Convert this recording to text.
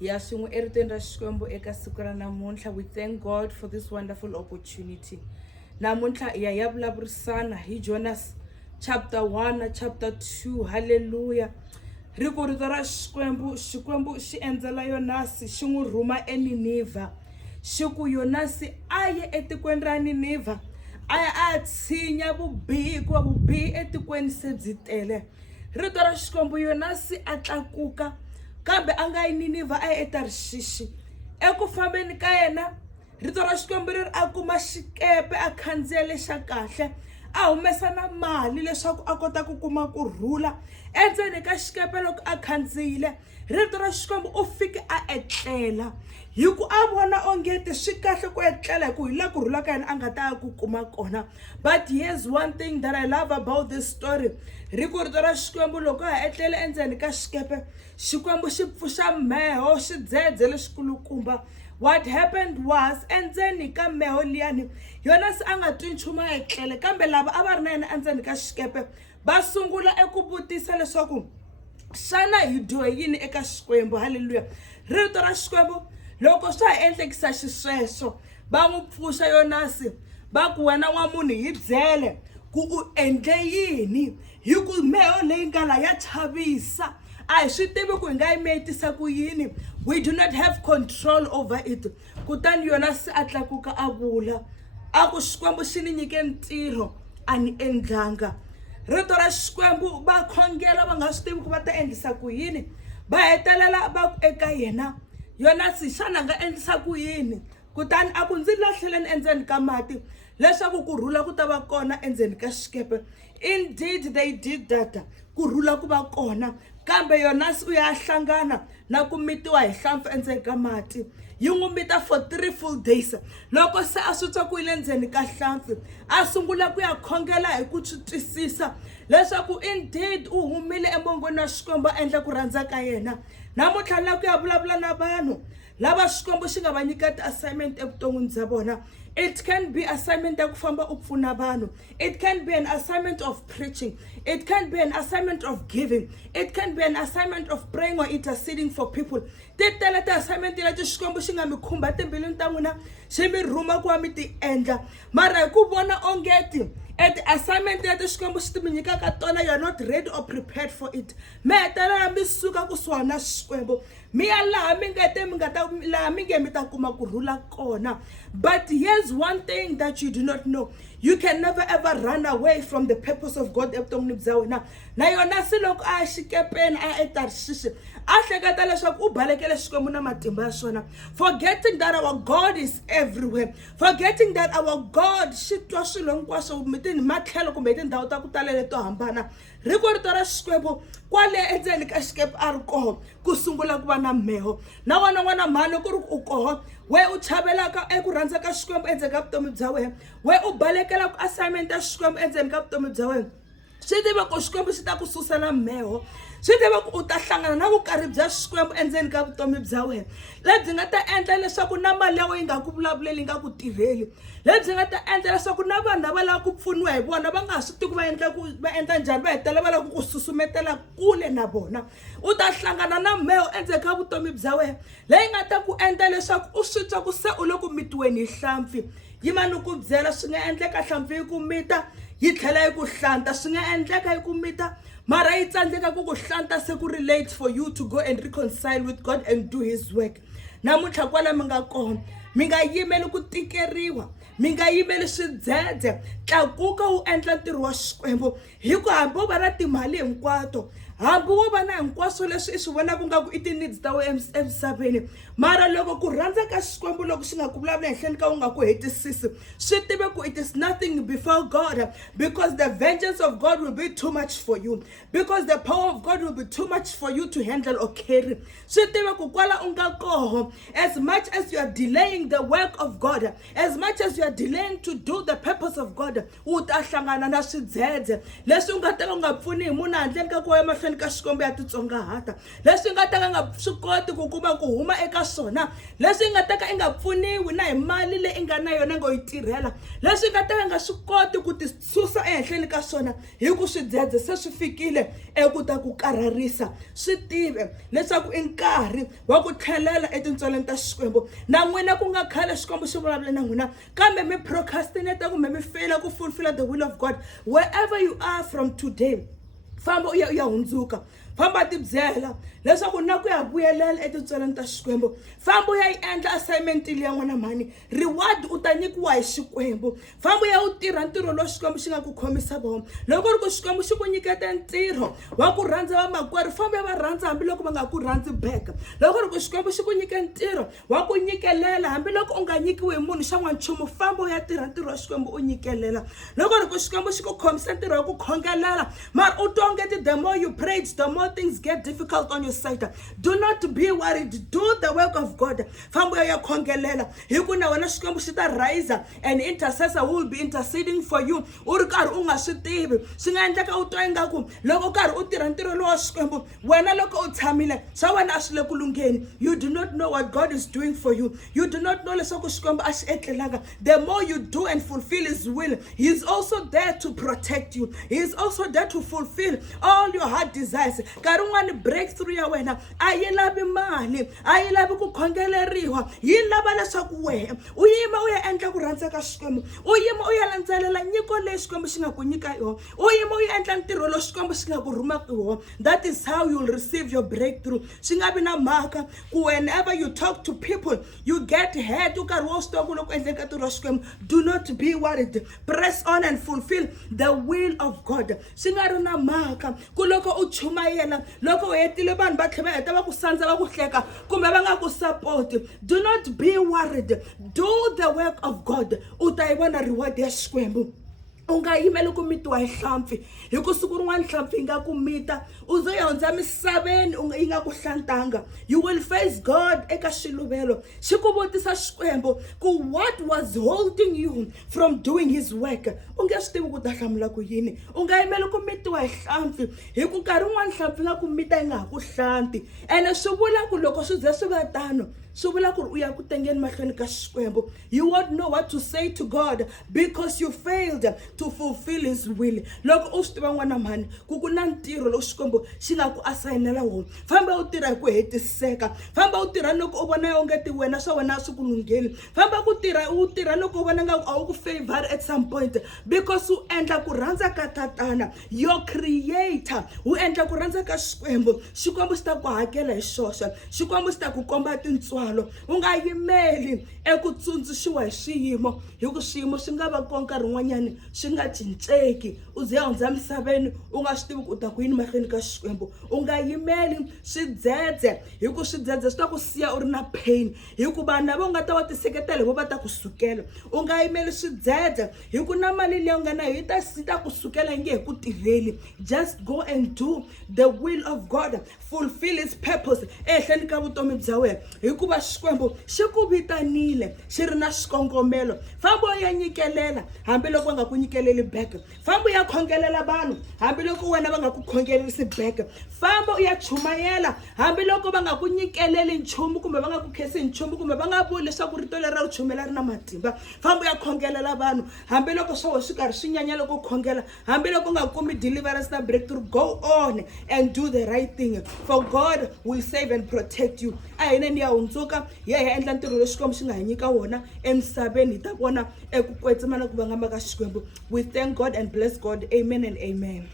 Ya swin'we eritweni ra Xikwembu eka siku ra namuntlha, we thank God for this wonderful opportunity. Namuntlha ya ya vulavurisana hi Jonas chapter 1 na chapter 2. Hallelujah. Riko rito ra Xikwembu xi endzela Yonasi xi n'wi rhuma eNiniva. Xi ku Yonasi a ye etikweni ra Niniva a tshinya vubihi hikuva vubihi etikweni se byi tele. Rito ra Xikwembu Yonasi a tlakuka kambe a nga yi Niniva a ye eTarshishi. Eku fambeni ka yena rito ra Xikwembu ri a kuma xikepe a khandziya lexa kahle a humesa na mali leswaku a kota ku kuma kurhula endzeni ka xikepe. Loko a khandziyile rito ra Xikwembu u fike a etlela hi ku a vona ongeti swi kahle ku etlela hi ku hi la kurhula ka yena a nga ta ku kuma kona. But here's one thing that I love about this story. Riko rito ra Xikwembu loko a etlele endzeni ka xikepe, Xikwembu xi pfuxa meho xidzedze lexikulukumba. What happened was endzeni ka meho liyani Yonasi a nga twi nchumu a etlele, kambe lava a va ri na yena endzeni ka xikepe va sungula eku vutisa leswaku xana hi dyohe yini eka Xikwembu. Hallelujah. Rito ra Xikwembu loko swa ha endlekisa xisweswo va n'wi pfuxa Yonasi va ku wena n'wamunhu hi byele ku u endle yini hi ku meho leyi nga la ya chavisa. A hi swi tivi ku hi nga yi metisa ku yini. We do not have control over it. Kutani Yonasi a tlakuka a vula a ku Xikwembu xi ni nyike ntirho a ni endlanga. Rito ra Xikwembu va khongela va nga swi tivi ku va ta endlisa ku yini. Va hetelela va ku eka yena Yonasi xana nga endlisa ku yini. Kutani a ku ndzi lahleleni endzeni ka mati leswaku kurhula ku ta va kona endzeni ka xikepe. Indeed they did that. Kurhula ku va kona kambe Yonasi u ya hlangana na ku mitiwa hi hlampfi endzeni ka mati. Yi n'wi mita for 3 full days. Loko se a swi twa ku yile endzeni ka hlampfi a sungula ku ya khongela hi ku twisisa leswaku indeed u humile emongweni wa Xikwembu a endla ku rhandza ka yena. Namuntlha la ku ya vulavula na vanhu lava Xikwembu xi nga va nyika ti-assignment evuton'wini bya vona. It can be assignment ya ku famba u pfuna vanhu. It can be an assignment of preaching. It can be an assignment of giving. It can be an assignment of praying or interceding for people. Ti tele ti-assignment leti Xikwembu xi nga mi khumba timbilwini ta n'wina xi mi rhuma ku va mi ti endla. Mara hi ku vona ongeti assignment leti Xikwembu xi ti mi nyikaka tona you are not ready or prepared for it. Mi hetelela mi suka kusuhana na Xikwembu mi ya laha mi nge mi ta kuma kurhula kona. But here's one thing that you do not know. You can never ever run away from the purpose of God evuton'wini bya wena. Na Yonasi loko a ya xikepeni a eTarshishi a hleketa leswaku u balekele Xikwembu na matimba ya swona, forgetting that our God is everywhere, forgetting that our God xi twa swilo hinkwaswo mitini matlhelo kumbe tindhawu ta ku tala leto hambana. Riko rito ra Xikwembu kwale endzeni ka xikepe a ri koho ku sungula ku va na meho. Na wena n'wana mhani ku ri u koho we u chavelaka eku rhandza ka Xikwembu endzeni ka vutomi bya wena, we u balekela ku assignment ya Xikwembu endzeni ka vutomi bya wena. Swi tiva ku Xikwembu xi ta ku susela meho. Swi tiva ku u ta hlangana na vukarhi bya Xikwembu endzeni ka vutomi bya wena lebyi nga ta endla leswaku na mali ya wena yi nga ku vulavuleli, yi nga ku tirheli. Lebyi nga ta endla leswaku na vanhu lava lava ku pfuniwa hi vona va nga ha swi tivi va endla njhani, va hetelela va lava ku susumetela kule na vona. U ta hlangana na meho endzeni ka vutomi bya wena leyi nga ta ku endla leswaku u swi twa ku se u le ku mitiweni hi hlampfi. Yima ni ku byela swi nga endleka hlampfi yi ku mita yi tlhela yi ku hlanta, swi nga endleka yi ku mita mara yi tsandzeka ku ku hlanta se ku relate for you to go and reconcile with God and do his work. Namuntlha kwala mi nga kona mi nga yimeli ku tikeriwa, mi nga yimeli swidzedze. Tlakuka u endla ntirho wa Xikwembu hi ku hambi wo va na timali hinkwato, hambi wo va na hinkwaswo leswi i swi vonaka nga ku i ti-needs ta wena emisaveni, mara loko ku rhandza ka Xikwembu loko xi nga ku vulavula henhleni ka u nga ku hetisisi, swi tive ku it is nothing before God, because the vengeance of God will be too much for you, because the power of God will be too much for you to handle or carry. Swi tive ku kwala u nga koho, as much as you are delaying the work of God, as much as you are delaying to do the purpose of God, u ta hlangana na swidzedze leswi u nga ta u nga pfuni hi munhu handleni ka ku ya mahlweni ka Xikwembu ya titsongahata leswi nga ta ka nga swi koti ku kuma ku huma eka swona leswi nga ta ka nga pfuniwi na hi mali leyi nga na yona ngo yi tirhela leswi nga ta ka nga swi koti ku ti susa ehenhleni ka swona hi ku swidzedze se swi fikile eku ta ku karharisa swi tive leswaku i nkarhi wa ku tlhelela etintswaleni ta Xikwembu na n'wina ku nga khale Xikwembu xi vulavula na n'wina kambe mi procrastinate kumbe mi fail ku fulfill the will of God wherever you are from today famba u ya hundzuka famba tibyela leswaku na ku ya vuyelela etintswaleni ta Xikwembu famba u ya yi endla assignment liya n'wana mhani reward u ta nyikiwa hi Xikwembu famba u ya u tirha ntirho lowu Xikwembu xi nga ku khomisa vona loko ri ku Xikwembu xi ku nyiketa ntirho wa ku rhandza vamakwerhu famba va rhandza hambiloko va nga ku rhandzi back loko ri ku Xikwembu xi ku nyike ntirho wa ku nyikelela hambiloko u nga nyikiwi hi munhu xa n'wanchumu famba u ya tirha ntirho wa Xikwembu u nyikelela loko ri ku Xikwembu xi ku khomisa ntirho wa ku khongelela mara u tongeti the more you prayed the more things get difficult on your side do not be worried do the work of God famba ya khongelela hi ku na wena Xikwembu xi ta rise and intercessor will be interceding for you u ri karhi u nga swi tivi swi nga endleka u twa ingaku loko u karhi u tirha ntirho lowa Xikwembu wena loko u tshamile swa wena a swi le ku lungheni you do not know what God is doing for you you do not know leswaku Xikwembu a xi etlelanga the more you do and fulfill his will he is also there to protect you he is also there to fulfill all your heart desires nkarhi wun'wani breakthrough ya wena a yi lavi mali a yi lavi ku khongeleriwa yi lava leswaku wehe u yima u ya endla ku rhandza ka Xikwembu u yima u ya landzelela nyiko leyi Xikwembu xi nga ku nyika yona u yima u ya endla ntirho lowu Xikwembu xi nga ku rhumaka wona that is how you will receive your breakthrough swi nga vi na mhaka ku whenever you talk to people you get hurt u karhi wo swi tiva ku loko endleka ntirho wa Xikwembu do not be worried press on and fulfill the will of God swi nga ri na mhaka ku loko u chumayela loko u hetile vanhu va tlhela va heta va ku sandza va ku hleka kumbe va nga ku support do not be worried do the work of God u ta yi vona reward ya Xikwembu u nga yimeli ku mitiwa hi hlampfi hi ku siku rin'wana hlampfi yi nga ku mita u zo ya hundza misaveni yi nga ku hlantanga you will face God eka xiluvelo xi ku vutisa Xikwembu ku what was holding you from doing his work u nge swi tivi ku ta hlamula ku yini u nga yimeli ku mitiwa hi hlampfi hi ku nkarhi wun'wana hlampfi nga ku mita yi nga ha ku hlanti ene swi vula ku loko swi ze swi va tano swi vula ku ri u ya ku tengeni mahlweni ka Xikwembu you won't know what to say to God because you failed to fulfill his will loko u swi tiva n'wana mhani ku ku na ntirho lowu Xikwembu xi nga ku asayinela wona famba u tirha hi ku hetiseka famba u tirha loko u vona onge ti wena swa wena swi ku lungheli famba u tirha loko u vona nga a wu ku favor at some point because u endla ku rhandza ka tatana your creator u endla ku rhandza ka Xikwembu Xikwembu xi ta ku hakela hi xoxa Xikwembu xi ta ku komba tintswalo u nga yimeli eku tsundzuxiwa hi swiyimo hi ku swiyimo swi nga va kona nkarhi wun'wanyani swi nga cinceki u ze hundza misaveni u nga swi tivi ku u ta ku yini mahlweni ka Xikwembu u nga yimeli swidzedze hi ku swidzedze swi ta ku siya u ri na pain hi ku vanhu lava u nga ta va tiseketela vo va ta ku sukela u nga yimeli swidzedze hi ku na mali leyi u nga nayo yi ta ku sukela yi nge he ku tirheli just go and do the will of God fulfill his purpose ehenhleni ka vutomi bya wena hikuva Xikwembu xi ku vitanile xi ri na xikongomelo famba u ya nyikelela hambiloko va nga ku nyikeleli back famba u ya khongelela vanhu hambiloko wena va nga ku khongelerisi back famba u ya chumayela hambiloko va nga ku nyikeleli nchumu kumbe va nga ku khesi nchumu kumbe va nga vuli leswaku rito leri ra u chumela ri na matimba famba u ya khongelela vanhu hambiloko swa wena swi karhi swi nyanya loko u khongela hambiloko u nga kumi deliverance na breakthrough go on and do the right thing for God will save and protect you a hina ni ya hundzuka hi ya endla ntirho lowu Xikwembu xi nga hi nyika wona emisaveni hi ta vona eku kwetsemana ku vangama ka Xikwembu we thank God and bless God amen and amen.